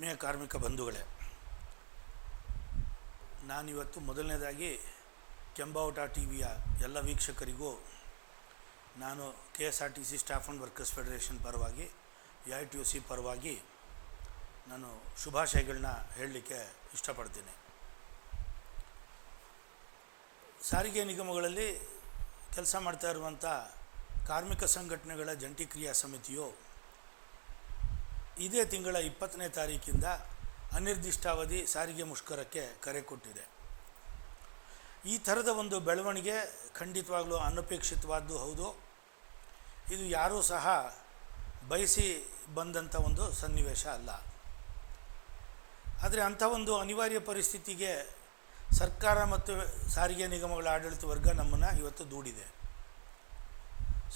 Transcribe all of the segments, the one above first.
ಆತ್ಮೀಯ ಕಾರ್ಮಿಕ ಬಂಧುಗಳೇ, ನಾನಿವತ್ತು ಮೊದಲನೇದಾಗಿ ಕೆಂಬಾವುಟ ಟಿ ವಿಯ ಎಲ್ಲ ವೀಕ್ಷಕರಿಗೂ ನಾನು KSRTC staff and workers federation ಪರವಾಗಿ AITUC ಪರವಾಗಿ ನಾನು ಶುಭಾಶಯಗಳನ್ನ ಹೇಳಲಿಕ್ಕೆ ಇಷ್ಟಪಡ್ತೀನಿ. ಸಾರಿಗೆ ನಿಗಮಗಳಲ್ಲಿ ಕೆಲಸ ಮಾಡ್ತಾ ಇರುವಂಥ ಕಾರ್ಮಿಕ ಸಂಘಟನೆಗಳ ಜಂಟಿ ಕ್ರಿಯಾ ಸಮಿತಿಯು ಇದೇ ತಿಂಗಳ 20ನೇ ತಾರೀಕಿಂದ ಅನಿರ್ದಿಷ್ಟಾವಧಿ ಸಾರಿಗೆ ಮುಷ್ಕರಕ್ಕೆ ಕರೆ ಕೊಟ್ಟಿದೆ. ಈ ಥರದ ಒಂದು ಬೆಳವಣಿಗೆ ಖಂಡಿತವಾಗಲೂ ಅನಪೇಕ್ಷಿತವಾದ್ದು ಹೌದು. ಇದು ಯಾರೂ ಸಹ ಬಯಸಿ ಬಂದಂಥ ಒಂದು ಸನ್ನಿವೇಶ ಅಲ್ಲ. ಆದರೆ ಅಂಥ ಒಂದು ಅನಿವಾರ್ಯ ಪರಿಸ್ಥಿತಿಗೆ ಸರ್ಕಾರ ಮತ್ತು ಸಾರಿಗೆ ನಿಗಮಗಳ ಆಡಳಿತ ವರ್ಗ ನಮ್ಮನ್ನು ಇವತ್ತು ದೂಡಿದೆ.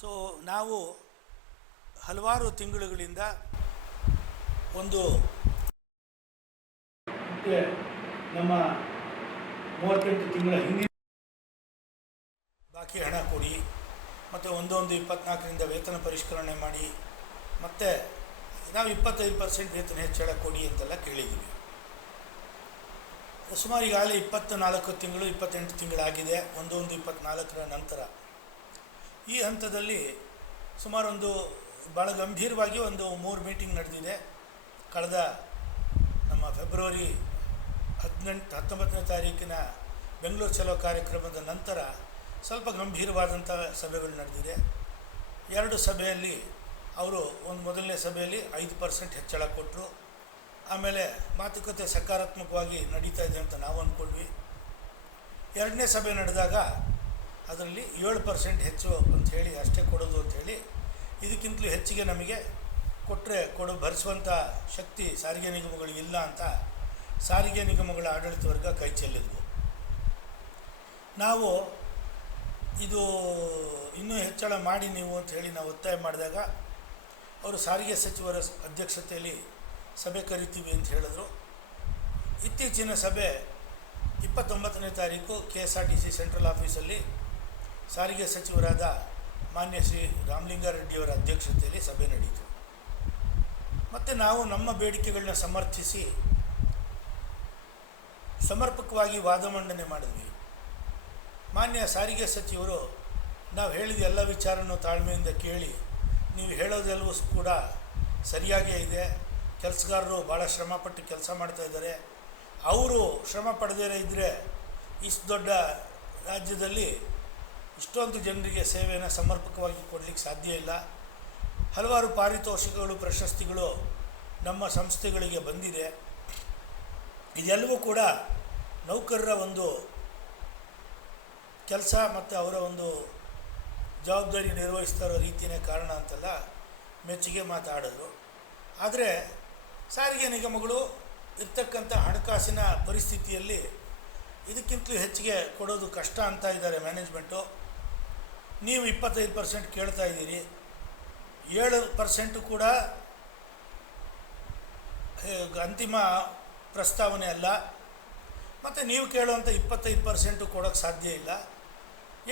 ಸೊ ನಾವು ಹಲವಾರು ತಿಂಗಳುಗಳಿಂದ ಒಂದು ನಮ್ಮ 38 ತಿಂಗಳ ಹಿಂದಿನ ಬಾಕಿ ಹಣ ಕೊಡಿ, ಮತ್ತು 1/1/24ರಿಂದ ವೇತನ ಪರಿಷ್ಕರಣೆ ಮಾಡಿ, ಮತ್ತು ನಾವು 25% ವೇತನ ಹೆಚ್ಚಳ ಕೊಡಿ ಅಂತೆಲ್ಲ ಕೇಳಿದ್ದೀವಿ. ಸುಮಾರು ಈಗಾಗಲೇ 24 ತಿಂಗಳು 28 ತಿಂಗಳಾಗಿದೆ. 1/1/24ರ ನಂತರ ಈ ಹಂತದಲ್ಲಿ ಸುಮಾರು ಭಾಳ ಗಂಭೀರವಾಗಿ 3 ಮೀಟಿಂಗ್ ನಡೆದಿದೆ. ಕಳೆದ ನಮ್ಮ ಫೆಬ್ರವರಿ 19ನೇ ತಾರೀಕಿನ ಬೆಂಗಳೂರು ಚಲೋ ಕಾರ್ಯಕ್ರಮದ ನಂತರ ಸ್ವಲ್ಪ ಗಂಭೀರವಾದಂಥ ಸಭೆಗಳು ನಡೆದಿದೆ. 2 ಸಭೆಯಲ್ಲಿ ಅವರು ಮೊದಲನೇ ಸಭೆಯಲ್ಲಿ 5% ಹೆಚ್ಚಳ ಕೊಟ್ಟರು. ಆಮೇಲೆ ಮಾತುಕತೆ ಸಕಾರಾತ್ಮಕವಾಗಿ ನಡೀತಾ ಇದೆ ಅಂತ ನಾವು ಅಂದ್ಕೊಂಡ್ವಿ. 2ನೇ ಸಭೆ ನಡೆದಾಗ ಅದರಲ್ಲಿ 7% ಹೆಚ್ಚು ಅಂಥೇಳಿ ಅಷ್ಟೇ ಕೊಡೋದು ಅಂಥೇಳಿ, ಇದಕ್ಕಿಂತಲೂ ಹೆಚ್ಚಿಗೆ ನಮಗೆ ಕೊಟ್ಟರೆ ಭರಿಸುವಂಥ ಶಕ್ತಿ ಸಾರಿಗೆ ನಿಗಮಗಳಿಗಿಲ್ಲ ಅಂತ ಸಾರಿಗೆ ನಿಗಮಗಳ ಆಡಳಿತ ವರ್ಗ ಕೈ ಚೆಲ್ಲಿದ್ವು. ನಾವು ಇದು ಇನ್ನೂ ಹೆಚ್ಚಳ ಮಾಡಿ ನೀವು ಅಂಥೇಳಿ ನಾವು ಒತ್ತಾಯ ಮಾಡಿದಾಗ ಅವರು ಸಾರಿಗೆ ಸಚಿವರ ಅಧ್ಯಕ್ಷತೆಯಲ್ಲಿ ಸಭೆ ಕರಿತೀವಿ ಅಂತ ಹೇಳಿದ್ರು. ಇತ್ತೀಚಿನ ಸಭೆ 29ನೇ ತಾರೀಕು KSRTC ಸೆಂಟ್ರಲ್ ಆಫೀಸಲ್ಲಿ ಸಾರಿಗೆ ಸಚಿವರಾದ ಮಾನ್ಯ ಶ್ರೀ ರಾಮಲಿಂಗಾರೆಡ್ಡಿಯವರ ಅಧ್ಯಕ್ಷತೆಯಲ್ಲಿ ಸಭೆ ನಡೆಯಿತು. ಮತ್ತು ನಾವು ನಮ್ಮ ಬೇಡಿಕೆಗಳನ್ನ ಸಮರ್ಥಿಸಿ ಸಮರ್ಪಕವಾಗಿ ವಾದ ಮಂಡನೆ ಮಾಡಿದ್ವಿ. ಮಾನ್ಯ ಸಾರಿಗೆ ಸಚಿವರು ನಾವು ಹೇಳಿದ ಎಲ್ಲ ವಿಚಾರನೂ ತಾಳ್ಮೆಯಿಂದ ಕೇಳಿ, ನೀವು ಹೇಳೋದೆಲ್ಲವೂ ಕೂಡ ಸರಿಯಾಗೇ ಇದೆ, ಕೆಲಸಗಾರರು ಭಾಳ ಶ್ರಮಪಟ್ಟು ಕೆಲಸ ಮಾಡ್ತಾಯಿದ್ದಾರೆ, ಅವರು ಶ್ರಮ ಪಡೆದೇ ಇದ್ದರೆ ಇಷ್ಟು ದೊಡ್ಡ ರಾಜ್ಯದಲ್ಲಿ ಇಷ್ಟೊಂದು ಜನರಿಗೆ ಸೇವೆಯನ್ನು ಸಮರ್ಪಕವಾಗಿ ಕೊಡಲಿಕ್ಕೆ ಸಾಧ್ಯ ಇಲ್ಲ. ಹಲವಾರು ಪಾರಿತೋಷಿಕಗಳು ಪ್ರಶಸ್ತಿಗಳು ನಮ್ಮ ಸಂಸ್ಥೆಗಳಿಗೆ ಬಂದಿದೆ. ಇದೆಲ್ಲವೂ ಕೂಡ ನೌಕರರ ಒಂದು ಕೆಲಸ ಮತ್ತು ಅವರ ಒಂದು ಜವಾಬ್ದಾರಿ ನಿರ್ವಹಿಸ್ತಾ ಇರೋ ರೀತಿಯೇ ಕಾರಣ ಅಂತೆಲ್ಲ ಮೆಚ್ಚುಗೆ ಮಾತಾಡಿದ್ರು. ಆದರೆ ಸಾರಿಗೆ ನಿಗಮಗಳು ಇರ್ತಕ್ಕಂಥ ಹಣಕಾಸಿನ ಪರಿಸ್ಥಿತಿಯಲ್ಲಿ ಇದಕ್ಕಿಂತಲೂ ಹೆಚ್ಚಿಗೆ ಕೊಡೋದು ಕಷ್ಟ ಅಂತ ಇದ್ದಾರೆ ಮ್ಯಾನೇಜ್ಮೆಂಟು. ನೀವು 25% ಕೇಳ್ತಾ ಇದ್ದೀರಿ, 7% ಕೂಡ ಅಂತಿಮ ಪ್ರಸ್ತಾವನೆ ಅಲ್ಲ, ಮತ್ತು ನೀವು ಕೇಳುವಂಥ 25% ಕೊಡೋಕ್ಕೆ ಸಾಧ್ಯ ಇಲ್ಲ.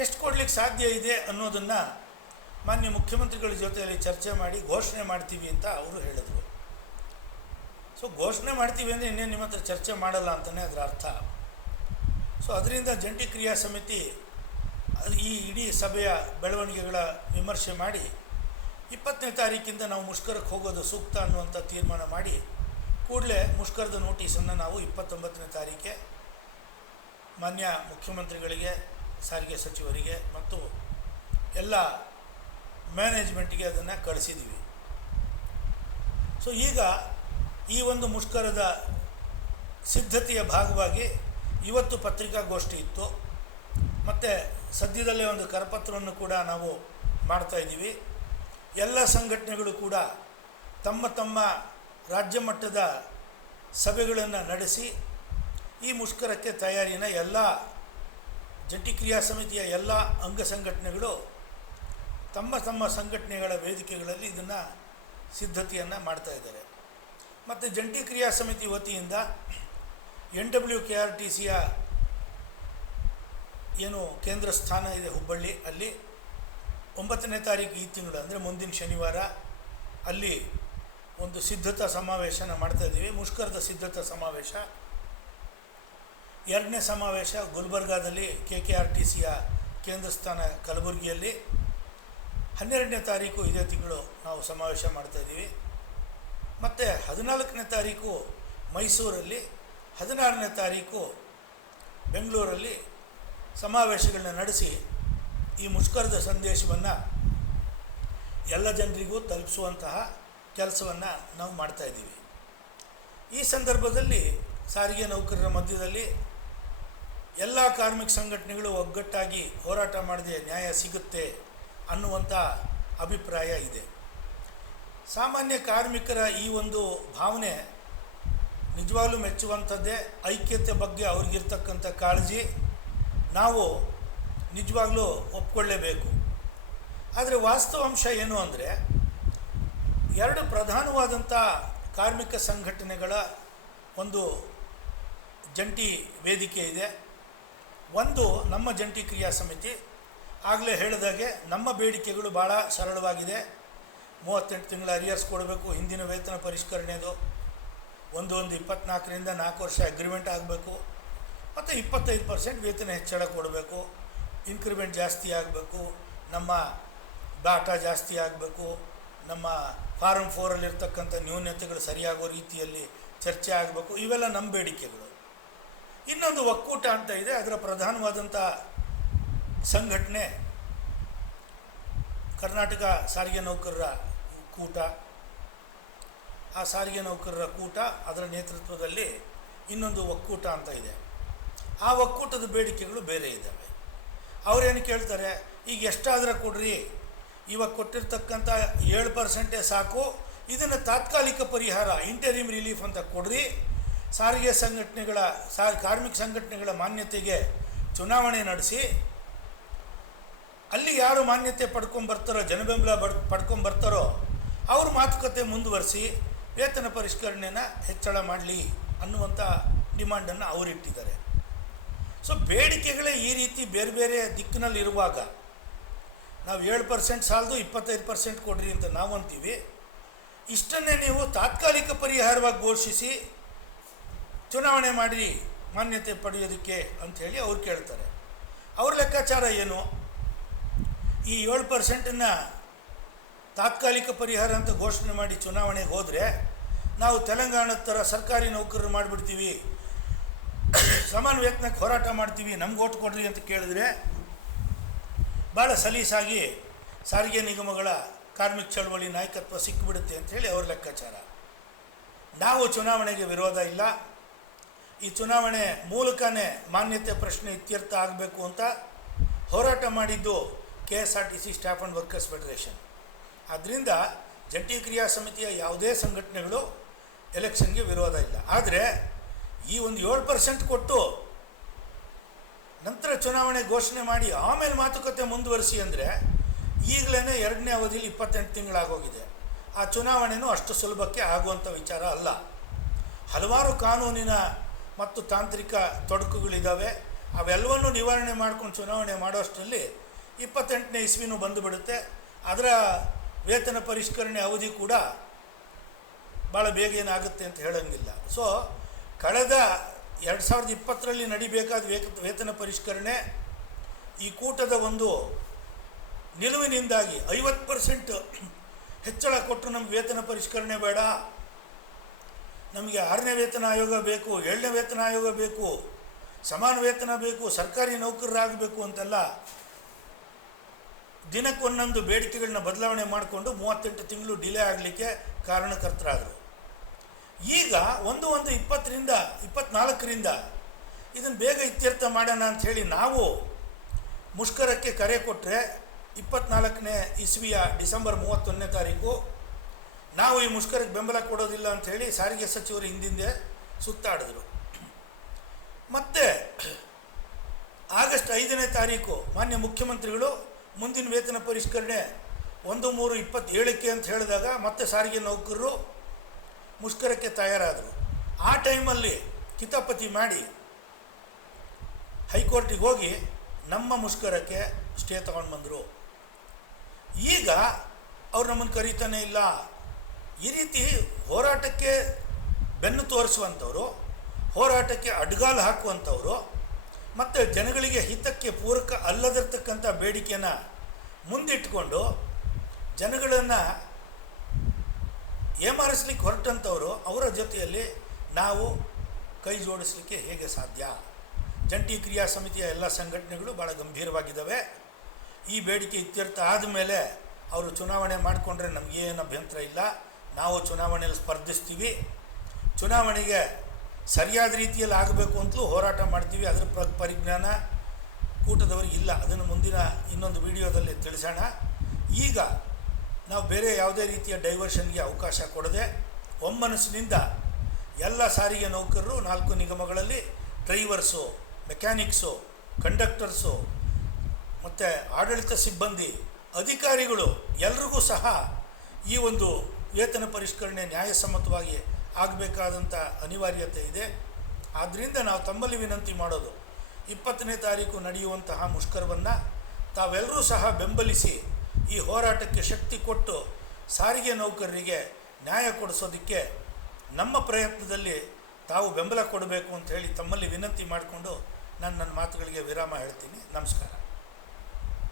ಎಷ್ಟು ಕೊಡಲಿಕ್ಕೆ ಸಾಧ್ಯ ಇದೆ ಅನ್ನೋದನ್ನು ಮಾನ್ಯ ಮುಖ್ಯಮಂತ್ರಿಗಳ ಜೊತೆಯಲ್ಲಿ ಚರ್ಚೆ ಮಾಡಿ ಘೋಷಣೆ ಮಾಡ್ತೀವಿ ಅಂತ ಅವರು ಹೇಳಿದರು. ಸೊ ಘೋಷಣೆ ಮಾಡ್ತೀವಿ ಅಂದರೆ ಇನ್ನೇನು ನಿಮ್ಮ ಹತ್ರ ಚರ್ಚೆ ಮಾಡಲ್ಲ ಅಂತಲೇ ಅದರ ಅರ್ಥ. ಸೊ ಅದರಿಂದ ಜಂಟಿ ಕ್ರಿಯಾ ಸಮಿತಿ ಈ ಇಡೀ ಸಭೆಯ ಬೆಳವಣಿಗೆಗಳ ವಿಮರ್ಶೆ ಮಾಡಿ 20ನೇ ತಾರೀಕಿಂದ ನಾವು ಮುಷ್ಕರಕ್ಕೆ ಹೋಗೋದು ಸೂಕ್ತ ಅನ್ನುವಂಥ ತೀರ್ಮಾನ ಮಾಡಿ ಕೂಡಲೇ ಮುಷ್ಕರದ ನೋಟಿಸನ್ನು ನಾವು 29ನೇ ತಾರೀಕೆ ಮಾನ್ಯ ಮುಖ್ಯಮಂತ್ರಿಗಳಿಗೆ, ಸಾರಿಗೆ ಸಚಿವರಿಗೆ ಮತ್ತು ಎಲ್ಲ ಮ್ಯಾನೇಜ್ಮೆಂಟ್ಗೆ ಅದನ್ನು ಕಳಿಸಿದ್ದೀವಿ. ಸೊ ಈಗ ಈ ಒಂದು ಮುಷ್ಕರದ ಸಿದ್ಧತೆಯ ಭಾಗವಾಗಿ ಇವತ್ತು ಪತ್ರಿಕಾಗೋಷ್ಠಿ ಇತ್ತು, ಮತ್ತು ಸದ್ಯದಲ್ಲೇ ಒಂದು ಕರಪತ್ರವನ್ನು ಕೂಡ ನಾವು ಮಾಡ್ತಾಯಿದ್ದೀವಿ. ಎಲ್ಲ ಸಂಘಟನೆಗಳು ಕೂಡ ತಮ್ಮ ತಮ್ಮ ರಾಜ್ಯ ಮಟ್ಟದ ಸಭೆಗಳನ್ನು ನಡೆಸಿ ಈ ಮುಷ್ಕರಕ್ಕೆ ತಯಾರಿನ ಎಲ್ಲ ಜಂಟಿ ಕ್ರಿಯಾ ಸಮಿತಿಯ ಎಲ್ಲ ಅಂಗ ಸಂಘಟನೆಗಳು ತಮ್ಮ ತಮ್ಮ ಸಂಘಟನೆಗಳ ವೇದಿಕೆಗಳಲ್ಲಿ ಇದನ್ನು ಸಿದ್ಧತೆಯನ್ನು ಮಾಡ್ತಾಯಿದ್ದಾರೆ. ಮತ್ತು ಜಂಟಿ ಕ್ರಿಯಾ ಸಮಿತಿ ವತಿಯಿಂದ NWKRTCಯ ಏನು ಕೇಂದ್ರ ಸ್ಥಾನ ಇದೆ ಹುಬ್ಬಳ್ಳಿ, ಅಲ್ಲಿ 9ನೇ ತಾರೀಕು ಈ ತಿಂಗಳು ಅಂದರೆ ಮುಂದಿನ ಶನಿವಾರ ಅಲ್ಲಿ ಒಂದು ಸಿದ್ಧತಾ ಸಮಾವೇಶನ ಮಾಡ್ತಾ ಇದ್ದೀವಿ. ಮುಷ್ಕರದ ಸಿದ್ಧತಾ ಸಮಾವೇಶ. 2ನೇ ಸಮಾವೇಶ ಗುಲ್ಬರ್ಗಾದಲ್ಲಿ KKRTCಯ ಕೇಂದ್ರ ಸ್ಥಾನ ಕಲಬುರಗಿಯಲ್ಲಿ 12ನೇ ತಾರೀಕು ಇದೇ ತಿಂಗಳು ನಾವು ಸಮಾವೇಶ ಮಾಡ್ತಾಯಿದ್ದೀವಿ. ಮತ್ತು 14ನೇ ತಾರೀಕು ಮೈಸೂರಲ್ಲಿ, 16ನೇ ತಾರೀಕು ಬೆಂಗಳೂರಲ್ಲಿ ಸಮಾವೇಶಗಳನ್ನ ನಡೆಸಿ ಈ ಮುಷ್ಕರದ ಸಂದೇಶವನ್ನು ಎಲ್ಲ ಜನರಿಗೂ ತಲುಪಿಸುವಂತಹ ಕೆಲಸವನ್ನು ನಾವು ಮಾಡ್ತಾಯಿದ್ದೀವಿ. ಈ ಸಂದರ್ಭದಲ್ಲಿ ಸಾರಿಗೆ ನೌಕರರ ಮಧ್ಯದಲ್ಲಿ ಎಲ್ಲ ಕಾರ್ಮಿಕ ಸಂಘಟನೆಗಳು ಒಗ್ಗಟ್ಟಾಗಿ ಹೋರಾಟ ಮಾಡದೆ ನ್ಯಾಯ ಸಿಗುತ್ತೆ ಅನ್ನುವಂಥ ಅಭಿಪ್ರಾಯ ಇದೆ. ಸಾಮಾನ್ಯ ಕಾರ್ಮಿಕರ ಈ ಒಂದು ಭಾವನೆ ನಿಜವಾಗ್ಲೂ ಮೆಚ್ಚುವಂಥದ್ದೇ. ಐಕ್ಯತೆ ಬಗ್ಗೆ ಅವ್ರಿಗಿರ್ತಕ್ಕಂಥ ಕಾಳಜಿ ನಾವು ನಿಜವಾಗ್ಲೂ ಒಪ್ಕೊಳ್ಳೇಬೇಕು. ಆದರೆ ವಾಸ್ತವಾಂಶ ಏನು ಅಂದರೆ, 2 ಪ್ರಧಾನವಾದಂಥ ಕಾರ್ಮಿಕ ಸಂಘಟನೆಗಳ ಒಂದು ಜಂಟಿ ವೇದಿಕೆ ಇದೆ. ಒಂದು ನಮ್ಮ ಜಂಟಿ ಕ್ರಿಯಾ ಸಮಿತಿ. ಆಗಲೇ ಹೇಳಿದಾಗೆ ನಮ್ಮ ಬೇಡಿಕೆಗಳು ಭಾಳ ಸರಳವಾಗಿದೆ. 38 ತಿಂಗಳ ಅರಿಯರ್ಸ್ ಕೊಡಬೇಕು, ಹಿಂದಿನ ವೇತನ ಪರಿಷ್ಕರಣೆದು 1/1/24ರಿಂದ 4 ವರ್ಷ ಅಗ್ರಿಮೆಂಟ್ ಆಗಬೇಕು, ಮತ್ತು 25% ವೇತನ ಹೆಚ್ಚಳ ಕೊಡಬೇಕು, ಇನ್ಕ್ರಿಮೆಂಟ್ ಜಾಸ್ತಿ ಆಗಬೇಕು, ನಮ್ಮ ಬಾಟಾ ಜಾಸ್ತಿ ಆಗಬೇಕು, ನಮ್ಮ ಫಾರಮ್ 4ಅಲ್ಲಿರ್ತಕ್ಕಂಥ ನ್ಯೂನತೆಗಳು ಸರಿಯಾಗೋ ರೀತಿಯಲ್ಲಿ ಚರ್ಚೆ ಆಗಬೇಕು. ಇವೆಲ್ಲ ನಮ್ಮ ಬೇಡಿಕೆಗಳು. ಇನ್ನೊಂದು ಒಕ್ಕೂಟ ಅಂತ ಇದೆ. ಅದರ ಪ್ರಧಾನವಾದಂಥ ಸಂಘಟನೆ ಕರ್ನಾಟಕ ಸಾರಿಗೆ ನೌಕರರ ಕೂಟ. ಆ ಸಾರಿಗೆ ನೌಕರರ ಕೂಟ, ಅದರ ನೇತೃತ್ವದಲ್ಲಿ ಇನ್ನೊಂದು ಒಕ್ಕೂಟ ಅಂತ ಇದೆ. ಆ ಒಕ್ಕೂಟದ ಬೇಡಿಕೆಗಳು ಬೇರೆ ಇದ್ದಾವೆ. ಅವರೇನು ಕೇಳ್ತಾರೆ, ಈಗ ಎಷ್ಟಾದರೂ ಕೊಡ್ರಿ, ಇವಾಗ ಕೊಟ್ಟಿರ್ತಕ್ಕಂಥ 7% ಸಾಕು, ಇದನ್ನು ತಾತ್ಕಾಲಿಕ ಪರಿಹಾರ ಇಂಟರಿಮ್ ರಿಲೀಫ್ ಅಂತ ಕೊಡ್ರಿ, ಸಾರಿಗೆ ಸಂಘಟನೆಗಳ ಕಾರ್ಮಿಕ ಸಂಘಟನೆಗಳ ಮಾನ್ಯತೆಗೆ ಚುನಾವಣೆ ನಡೆಸಿ, ಅಲ್ಲಿ ಯಾರು ಮಾನ್ಯತೆ ಪಡ್ಕೊಂಬರ್ತಾರೋ, ಜನಬೆಂಬಲ ಪಡ್ಕೊಂಬರ್ತಾರೋ ಅವ್ರ ಮಾತುಕತೆ ಮುಂದುವರಿಸಿ ವೇತನ ಪರಿಷ್ಕರಣೆನ ಹೆಚ್ಚಳ ಮಾಡಲಿ ಅನ್ನುವಂಥ ಡಿಮಾಂಡನ್ನು ಅವರಿಟ್ಟಿದ್ದಾರೆ. ಸೊ ಬೇಡಿಕೆಗಳೇ ಈ ರೀತಿ ಬೇರೆ ಬೇರೆ ದಿಕ್ಕಿನಲ್ಲಿರುವಾಗ ನಾವು 7% ಸಾಲದು 25% ಕೊಡ್ರಿ ಅಂತ ನಾವು ಅಂತೀವಿ. ಇಷ್ಟನ್ನೇ ನೀವು ತಾತ್ಕಾಲಿಕ ಪರಿಹಾರವಾಗಿ ಘೋಷಿಸಿ ಚುನಾವಣೆ ಮಾಡಿ ಮಾನ್ಯತೆ ಪಡೆಯೋದಕ್ಕೆ ಅಂಥೇಳಿ ಅವ್ರು ಕೇಳ್ತಾರೆ. ಅವ್ರ ಲೆಕ್ಕಾಚಾರ ಏನು? ಈ 7%ನ್ನು ತಾತ್ಕಾಲಿಕ ಪರಿಹಾರ ಅಂತ ಘೋಷಣೆ ಮಾಡಿ ಚುನಾವಣೆಗೆ ಹೋದರೆ ನಾವು ತೆಲಂಗಾಣದ ಥರ ಸರ್ಕಾರಿ ನೌಕರರು ಮಾಡಿಬಿಡ್ತೀವಿ, ಸಮಾನ ವೇತನಕ್ಕೆ ಹೋರಾಟ ಮಾಡ್ತೀವಿ, ನಮ್ಗೆ ಓಟ್ ಕೊಡ್ರಿ ಅಂತ ಕೇಳಿದ್ರೆ ಭಾಳ ಸಲೀಸಾಗಿ ಸಾರಿಗೆ ನಿಗಮಗಳ ಕಾರ್ಮಿಕ ಚಳವಳಿ ನಾಯಕತ್ವ ಸಿಕ್ಕಿಬಿಡುತ್ತೆ ಅಂಥೇಳಿ ಅವ್ರ ಲೆಕ್ಕಾಚಾರ. ನಾವು ಚುನಾವಣೆಗೆ ವಿರೋಧ ಇಲ್ಲ. ಈ ಚುನಾವಣೆ ಮೂಲಕನೇ ಮಾನ್ಯತೆ ಪ್ರಶ್ನೆ ಇತ್ಯರ್ಥ ಆಗಬೇಕು ಅಂತ ಹೋರಾಟ ಮಾಡಿದ್ದು KSRTC staff and workers federation. ಆದ್ದರಿಂದ ಜಂಟಿ ಕ್ರಿಯಾ ಸಮಿತಿಯ ಯಾವುದೇ ಸಂಘಟನೆಗಳು ಎಲೆಕ್ಷನ್ಗೆ ವಿರೋಧ ಇಲ್ಲ. ಆದರೆ ಈ ಒಂದು 7% ಕೊಟ್ಟು ನಂತರ ಚುನಾವಣೆ ಘೋಷಣೆ ಮಾಡಿ ಆಮೇಲೆ ಮಾತುಕತೆ ಮುಂದುವರಿಸಿ ಅಂದರೆ ಈಗಲೇ 2ನೇ ಅವಧಿಯಲ್ಲಿ 28 ತಿಂಗಳಾಗೋಗಿದೆ. ಆ ಚುನಾವಣೆಯೂ ಅಷ್ಟು ಸುಲಭಕ್ಕೆ ಆಗುವಂಥ ವಿಚಾರ ಅಲ್ಲ. ಹಲವಾರು ಕಾನೂನಿನ ಮತ್ತು ತಾಂತ್ರಿಕ ತೊಡಕುಗಳಿದ್ದಾವೆ. ಅವೆಲ್ಲವನ್ನೂ ನಿವಾರಣೆ ಮಾಡ್ಕೊಂಡು ಚುನಾವಣೆ ಮಾಡೋಷ್ಟರಲ್ಲಿ 28ನೇ ಇಸ್ವಿನೂ ಬಂದುಬಿಡುತ್ತೆ. ಅದರ ವೇತನ ಪರಿಷ್ಕರಣೆ ಅವಧಿ ಕೂಡ ಭಾಳ ಬೇಗ ಏನಾಗುತ್ತೆ ಅಂತ ಹೇಳೋಂಗಿಲ್ಲ. ಸೊ ಕಳೆದ 2020ರಲ್ಲಿ ನಡಿಬೇಕಾದ ವೇತನ ಪರಿಷ್ಕರಣೆ ಈ ಕೂಟದ ಒಂದು ನಿಲುವಿನಿಂದಾಗಿ 50% ಹೆಚ್ಚಳ ಕೊಟ್ಟು ನಮ್ಗೆ ವೇತನ ಪರಿಷ್ಕರಣೆ ಬೇಡ, ನಮಗೆ 6ನೇ ವೇತನ ಆಯೋಗ ಬೇಕು, 7ನೇ ವೇತನ ಆಯೋಗ ಬೇಕು, ಸಮಾನ ವೇತನ ಬೇಕು, ಸರ್ಕಾರಿ ನೌಕರರಾಗಬೇಕು ಅಂತೆಲ್ಲ ದಿನಕ್ಕೊಂದೊಂದು ಬೇಡಿಕೆಗಳನ್ನ ಬದಲಾವಣೆ ಮಾಡಿಕೊಂಡು 38 ತಿಂಗಳು ಡಿಲೇ ಆಗಲಿಕ್ಕೆ ಕಾರಣಕರ್ತರಾದರು. ಈಗ 1/1/20ರಿಂದ 24ರಿಂದ ಇದನ್ನು ಬೇಗ ಇತ್ಯರ್ಥ ಮಾಡೋಣ ಅಂಥೇಳಿ ನಾವು ಮುಷ್ಕರಕ್ಕೆ ಕರೆ ಕೊಟ್ಟರೆ 24ನೇ ಇಸ್ವಿಯ ಡಿಸೆಂಬರ್ 31ನೇ ತಾರೀಕು ನಾವು ಈ ಮುಷ್ಕರಕ್ಕೆ ಬೆಂಬಲ ಕೊಡೋದಿಲ್ಲ ಅಂಥೇಳಿ ಸಾರಿಗೆ ಸಚಿವರು ಹಿಂದಿಂದೆ ಸುತ್ತಾಡಿದ್ರು. ಮತ್ತು ಆಗಸ್ಟ್ 5ನೇ ತಾರೀಕು ಮಾನ್ಯ ಮುಖ್ಯಮಂತ್ರಿಗಳು ಮುಂದಿನ ವೇತನ ಪರಿಷ್ಕರಣೆ 1/3/27ಕ್ಕೆ ಅಂತ ಹೇಳಿದಾಗ ಮತ್ತೆ ಸಾರಿಗೆ ನೌಕರರು ಮುಷ್ಕರಕ್ಕೆ ತಯಾರಾದರು. ಆ ಟೈಮಲ್ಲಿ ಕಿತಾಪತಿ ಮಾಡಿ ಹೈಕೋರ್ಟಿಗೆ ಹೋಗಿ ನಮ್ಮ ಮುಷ್ಕರಕ್ಕೆ ಸ್ಟೇ ತಗೊಂಡು ಬಂದರು. ಈಗ ಅವ್ರು ನಮ್ಮನ್ನು ಕರೀತಾನೆ ಇಲ್ಲ, ಈ ರೀತಿ ಹೋರಾಟಕ್ಕೆ ಬೆನ್ನು ತೋರಿಸುವಂಥವ್ರು, ಹೋರಾಟಕ್ಕೆ ಅಡ್ಗಾಲು ಹಾಕುವಂಥವ್ರು, ಮತ್ತು ಜನಗಳಿಗೆ ಹಿತಕ್ಕೆ ಪೂರಕ ಅಲ್ಲದಿರ್ತಕ್ಕಂಥ ಬೇಡಿಕೆಯನ್ನು ಮುಂದಿಟ್ಕೊಂಡು ಜನಗಳನ್ನು ಏಮಾರಿಸ್ಲಿಕ್ಕೆ ಹೊರಟಂಥವರು, ಅವರ ಜೊತೆಯಲ್ಲಿ ನಾವು ಕೈ ಜೋಡಿಸಲಿಕ್ಕೆ ಹೇಗೆ ಸಾಧ್ಯ? ಜಂಟಿ ಕ್ರಿಯಾ ಸಮಿತಿಯ ಎಲ್ಲ ಸಂಘಟನೆಗಳು ಭಾಳ ಗಂಭೀರವಾಗಿದ್ದಾವೆ. ಈ ಬೇಡಿಕೆ ಇತ್ಯರ್ಥ ಆದಮೇಲೆ ಅವರು ಚುನಾವಣೆ ಮಾಡಿಕೊಂಡ್ರೆ ನಮಗೇನು ಅಭ್ಯಂತರ ಇಲ್ಲ. ನಾವು ಚುನಾವಣೆಯಲ್ಲಿ ಸ್ಪರ್ಧಿಸ್ತೀವಿ. ಚುನಾವಣೆಗೆ ಸರಿಯಾದ ರೀತಿಯಲ್ಲಿ ಆಗಬೇಕು ಅಂತಲೂ ಹೋರಾಟ ಮಾಡ್ತೀವಿ. ಅದರ ಪರಿಜ್ಞಾನ ಕೂಟದವರಿಗೆ ಇಲ್ಲ. ಅದನ್ನು ಮುಂದಿನ ಇನ್ನೊಂದು ವಿಡಿಯೋದಲ್ಲಿ ತಿಳಿಸೋಣ. ಈಗ ನಾವು ಬೇರೆ ಯಾವುದೇ ರೀತಿಯ ಡೈವರ್ಷನ್ಗೆ ಅವಕಾಶ ಕೊಡದೆ ಒಮ್ಮನಸ್ಸಿನಿಂದ ಎಲ್ಲ ಸಾರಿಗೆ ನೌಕರರು 4 ನಿಗಮಗಳಲ್ಲಿ ಡ್ರೈವರ್ಸು, ಮೆಕ್ಯಾನಿಕ್ಸು, ಕಂಡಕ್ಟರ್ಸು ಮತ್ತು ಆಡಳಿತ ಸಿಬ್ಬಂದಿ, ಅಧಿಕಾರಿಗಳು ಎಲ್ರಿಗೂ ಸಹ ಈ ಒಂದು ವೇತನ ಪರಿಷ್ಕರಣೆ ನ್ಯಾಯಸಮ್ಮತವಾಗಿ ಆಗಬೇಕಾದಂಥ ಅನಿವಾರ್ಯತೆ ಇದೆ. ಆದ್ದರಿಂದ ನಾವು ತಮ್ಮಲ್ಲಿ ವಿನಂತಿ ಮಾಡೋದು, 20ನೇ ತಾರೀಕು ನಡೆಯುವಂತಹ ಮುಷ್ಕರವನ್ನು ತಾವೆಲ್ಲರೂ ಸಹ ಬೆಂಬಲಿಸಿ ಈ ಹೋರಾಟಕ್ಕೆ ಶಕ್ತಿ ಕೊಟ್ಟು ಸಾರಿಗೆ ನೌಕರರಿಗೆ ನ್ಯಾಯ ಕೊಡಿಸೋದಕ್ಕೆ ನಮ್ಮ ಪ್ರಯತ್ನದಲ್ಲಿ ತಾವು ಬೆಂಬಲ ಕೊಡಬೇಕು ಅಂತ ಹೇಳಿ ತಮ್ಮಲ್ಲಿ ವಿನಂತಿ ಮಾಡಿಕೊಂಡು ನಾನು ನನ್ನ ಮಾತುಗಳಿಗೆ ವಿರಾಮ ಹೇಳ್ತೀನಿ. ನಮಸ್ಕಾರ.